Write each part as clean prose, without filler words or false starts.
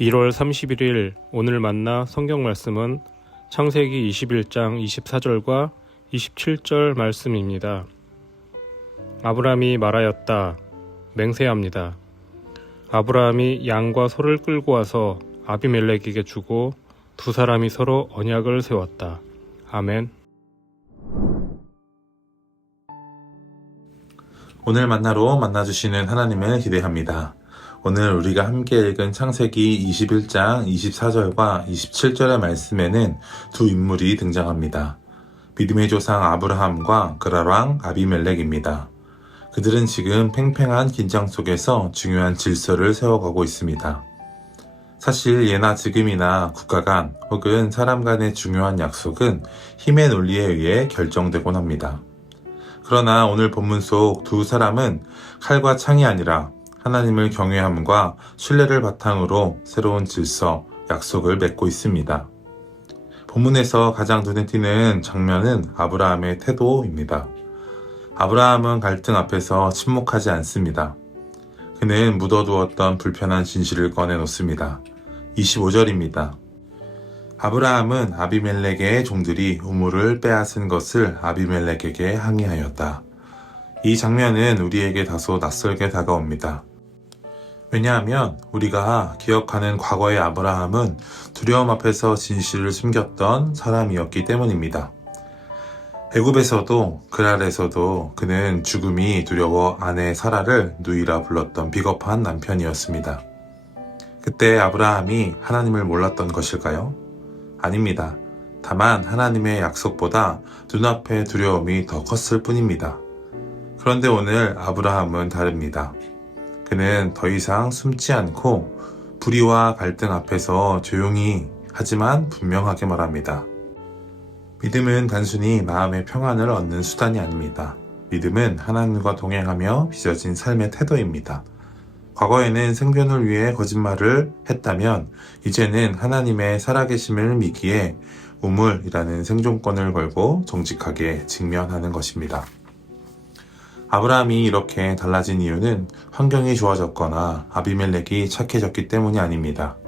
1월 31일 오늘 만나 성경 말씀은 창세기 21장 24절과 27절 말씀입니다. 아브라함이 말하였다. 맹세합니다. 아브라함이 양과 소를 끌고 와서 아비멜렉에게 주고 두 사람이 서로 언약을 세웠다. 아멘. 오늘 만나로 만나주시는 하나님을 기대합니다. 오늘 우리가 함께 읽은 창세기 21장 24절과 27절의 말씀에는 두 인물이 등장합니다. 믿음의 조상 아브라함과 그랄 왕 아비멜렉입니다. 그들은 지금 팽팽한 긴장 속에서 중요한 질서를 세워가고 있습니다. 사실 예나 지금이나 국가 간 혹은 사람 간의 중요한 약속은 힘의 논리에 의해 결정되곤 합니다. 그러나 오늘 본문 속 두 사람은 칼과 창이 아니라 하나님을 경외함과 신뢰를 바탕으로 새로운 질서, 약속을 맺고 있습니다. 본문에서 가장 눈에 띄는 장면은 아브라함의 태도입니다. 아브라함은 갈등 앞에서 침묵하지 않습니다. 그는 묻어두었던 불편한 진실을 꺼내놓습니다. 25절입니다. 아브라함은 아비멜렉의 종들이 우물을 빼앗은 것을 아비멜렉에게 항의하였다. 이 장면은 우리에게 다소 낯설게 다가옵니다. 왜냐하면 우리가 기억하는 과거의 아브라함은 두려움 앞에서 진실을 숨겼던 사람이었기 때문입니다. 애굽에서도 그랄에서도 그는 죽음이 두려워 아내 사라를 누이라 불렀던 비겁한 남편이었습니다. 그때 아브라함이 하나님을 몰랐던 것일까요? 아닙니다. 다만 하나님의 약속보다 눈앞의 두려움이 더 컸을 뿐입니다. 그런데 오늘 아브라함은 다릅니다. 그는 더 이상 숨지 않고 불의와 갈등 앞에서 조용히 하지만 분명하게 말합니다. 믿음은 단순히 마음의 평안을 얻는 수단이 아닙니다. 믿음은 하나님과 동행하며 빚어진 삶의 태도입니다. 과거에는 생존을 위해 거짓말을 했다면 이제는 하나님의 살아계심을 믿기에 우물이라는 생존권을 걸고 정직하게 직면하는 것입니다. 아브라함이 이렇게 달라진 이유는 환경이 좋아졌거나 아비멜렉이 착해졌기 때문이 아닙니다.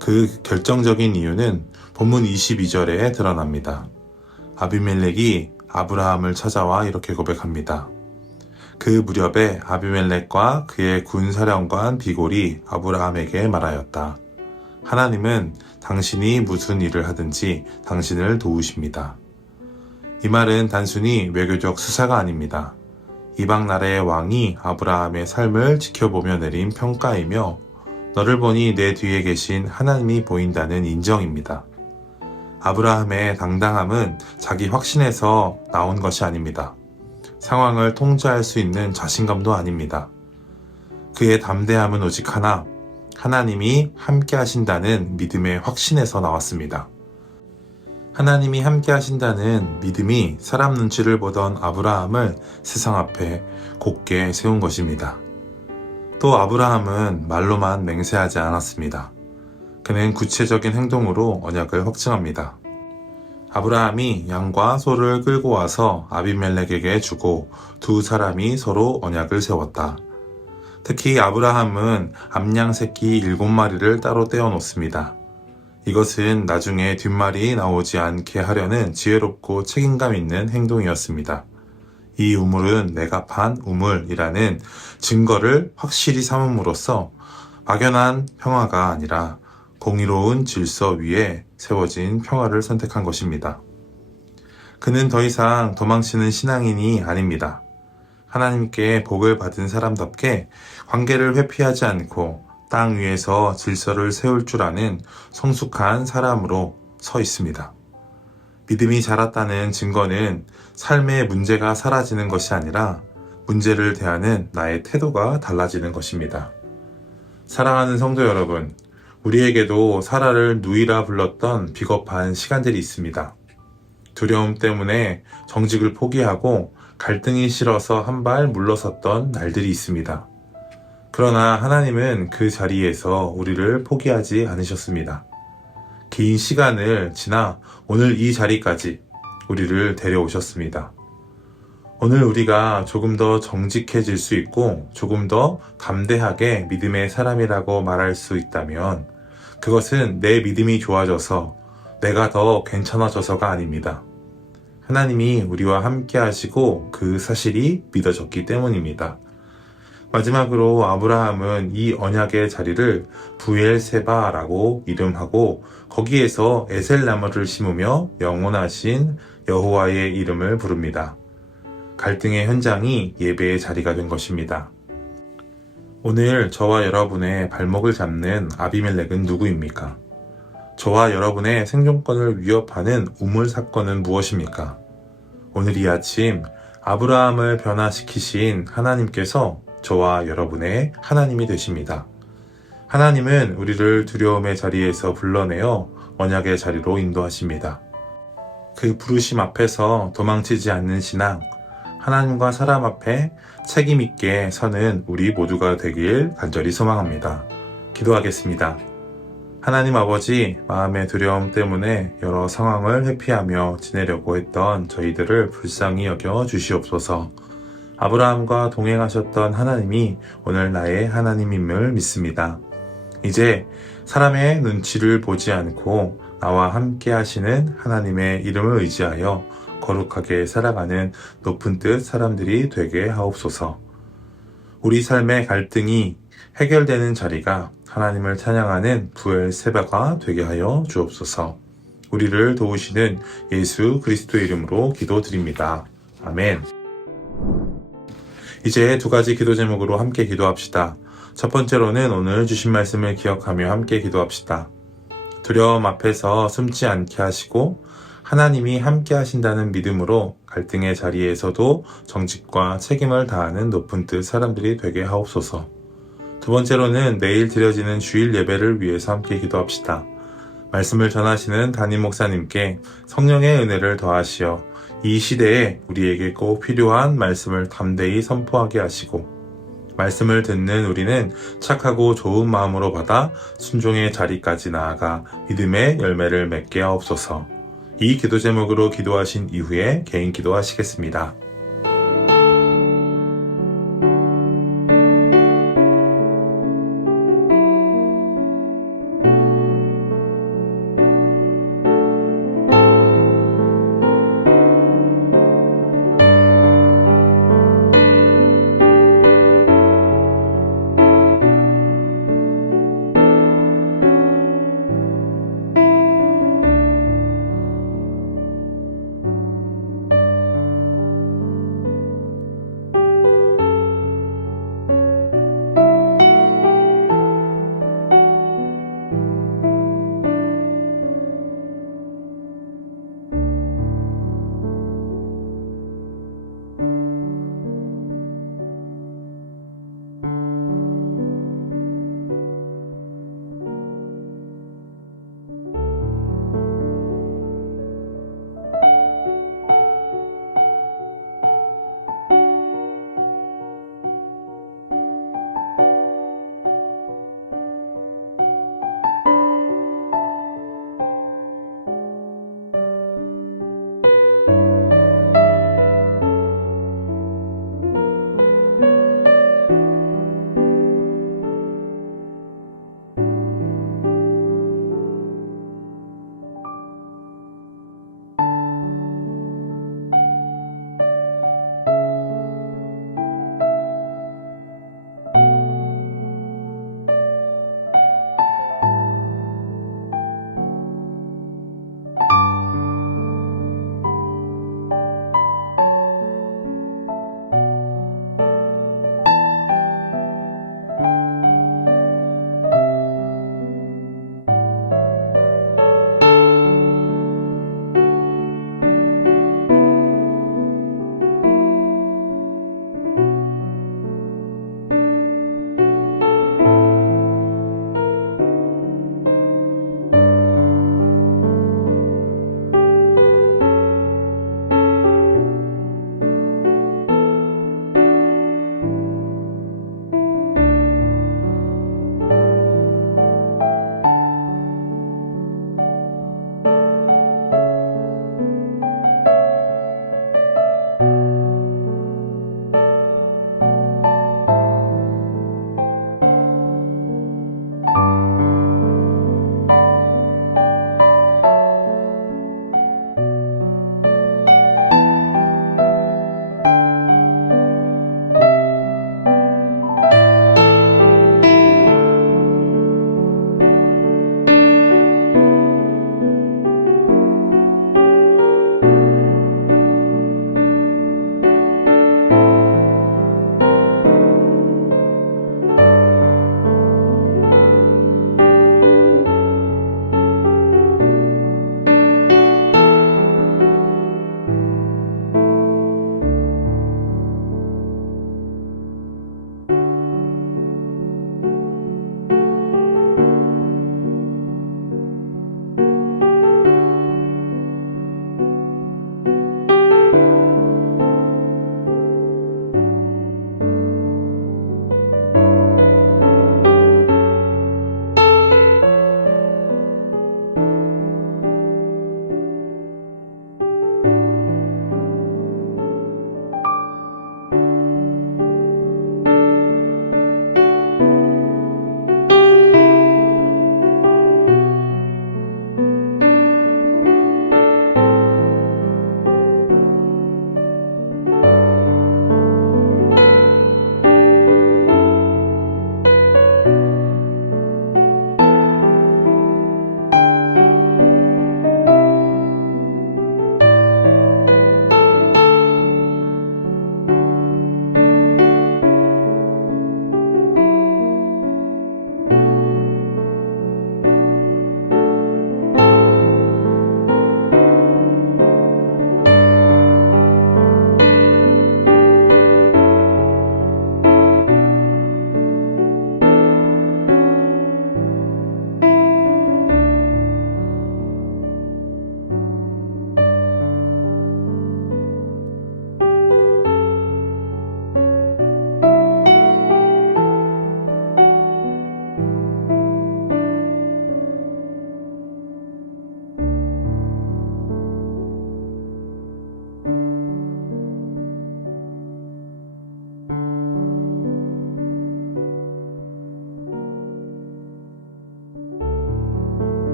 그 결정적인 이유는 본문 22절에 드러납니다. 아비멜렉이 아브라함을 찾아와 이렇게 고백합니다. 그 무렵에 아비멜렉과 그의 군사령관 비골이 아브라함에게 말하였다. 하나님은 당신이 무슨 일을 하든지 당신을 도우십니다. 이 말은 단순히 외교적 수사가 아닙니다. 이방 나라의 왕이 아브라함의 삶을 지켜보며 내린 평가이며 너를 보니 내 뒤에 계신 하나님이 보인다는 인정입니다. 아브라함의 당당함은 자기 확신에서 나온 것이 아닙니다. 상황을 통제할 수 있는 자신감도 아닙니다. 그의 담대함은 오직 하나, 하나님이 함께 하신다는 믿음의 확신에서 나왔습니다. 하나님이 함께 하신다는 믿음이 사람 눈치를 보던 아브라함을 세상 앞에 곧게 세운 것입니다. 또 아브라함은 말로만 맹세하지 않았습니다. 그는 구체적인 행동으로 언약을 확증합니다. 아브라함이 양과 소를 끌고 와서 아비멜렉에게 주고 두 사람이 서로 언약을 세웠다. 특히 아브라함은 암양 새끼 7마리를 따로 떼어 놓습니다. 이것은 나중에 뒷말이 나오지 않게 하려는 지혜롭고 책임감 있는 행동이었습니다. 이 우물은 내가 판 우물이라는 증거를 확실히 삼음으로써 막연한 평화가 아니라 공의로운 질서 위에 세워진 평화를 선택한 것입니다. 그는 더 이상 도망치는 신앙인이 아닙니다. 하나님께 복을 받은 사람답게 관계를 회피하지 않고 땅 위에서 질서를 세울 줄 아는 성숙한 사람으로 서 있습니다. 믿음이 자랐다는 증거는 삶의 문제가 사라지는 것이 아니라 문제를 대하는 나의 태도가 달라지는 것입니다. 사랑하는 성도 여러분, 우리에게도 사라를 누이라 불렀던 비겁한 시간들이 있습니다. 두려움 때문에 정직을 포기하고 갈등이 싫어서 한 발 물러섰던 날들이 있습니다. 그러나 하나님은 그 자리에서 우리를 포기하지 않으셨습니다. 긴 시간을 지나 오늘 이 자리까지 우리를 데려오셨습니다. 오늘 우리가 조금 더 정직해질 수 있고 조금 더 담대하게 믿음의 사람이라고 말할 수 있다면 그것은 내 믿음이 좋아져서 내가 더 괜찮아져서가 아닙니다. 하나님이 우리와 함께 하시고 그 사실이 믿어졌기 때문입니다. 마지막으로 아브라함은 이 언약의 자리를 부엘세바라고 이름하고 거기에서 에셀나무를 심으며 영원하신 여호와의 이름을 부릅니다. 갈등의 현장이 예배의 자리가 된 것입니다. 오늘 저와 여러분의 발목을 잡는 아비멜렉은 누구입니까? 저와 여러분의 생존권을 위협하는 우물 사건은 무엇입니까? 오늘 이 아침 아브라함을 변화시키신 하나님께서 저와 여러분의 하나님이 되십니다. 하나님은 우리를 두려움의 자리에서 불러내어 언약의 자리로 인도하십니다. 그 부르심 앞에서 도망치지 않는 신앙, 하나님과 사람 앞에 책임 있게 서는 우리 모두가 되길 간절히 소망합니다. 기도하겠습니다. 하나님 아버지, 마음의 두려움 때문에 여러 상황을 회피하며 지내려고 했던 저희들을 불쌍히 여겨 주시옵소서. 아브라함과 동행하셨던 하나님이 오늘 나의 하나님임을 믿습니다. 이제 사람의 눈치를 보지 않고 나와 함께 하시는 하나님의 이름을 의지하여 거룩하게 살아가는 높은 뜻 사람들이 되게 하옵소서. 우리 삶의 갈등이 해결되는 자리가 하나님을 찬양하는 부엘세바가 되게 하여 주옵소서. 우리를 도우시는 예수 그리스도의 이름으로 기도드립니다. 아멘. 이제 두 가지 기도 제목으로 함께 기도합시다. 첫 번째로는 오늘 주신 말씀을 기억하며 함께 기도합시다. 두려움 앞에서 숨지 않게 하시고 하나님이 함께 하신다는 믿음으로 갈등의 자리에서도 정직과 책임을 다하는 높은 뜻 사람들이 되게 하옵소서. 두 번째로는 내일 드려지는 주일 예배를 위해서 함께 기도합시다. 말씀을 전하시는 담임 목사님께 성령의 은혜를 더하시어 이 시대에 우리에게 꼭 필요한 말씀을 담대히 선포하게 하시고 말씀을 듣는 우리는 착하고 좋은 마음으로 받아 순종의 자리까지 나아가 믿음의 열매를 맺게 하옵소서. 이 기도 제목으로 기도하신 이후에 개인 기도하시겠습니다.